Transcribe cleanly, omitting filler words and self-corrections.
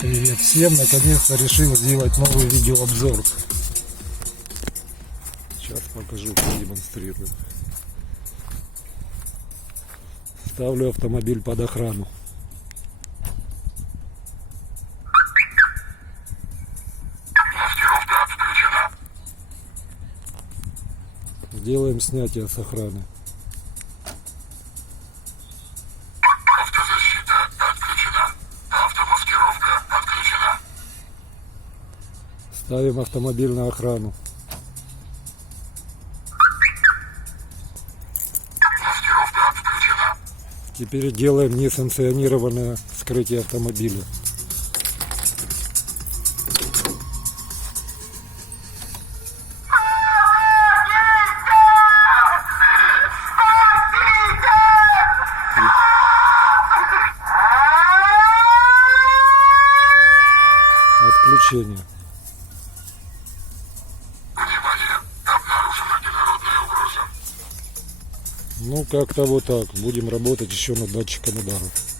Привет всем! Наконец-то решил сделать новый видеообзор. Сейчас покажу, продемонстрирую. Ставлю автомобиль под охрану. Сделаем снятие с охраны. Автозащита отключена. Автомаскировка отключена. Ставим автомобиль на охрану. Маскировка включена. Теперь делаем несанкционированное вскрытие автомобиля. Отключение. Внимание! Обнаружена инородная угроза. Ну как-то вот так. Будем работать еще над датчиком удара.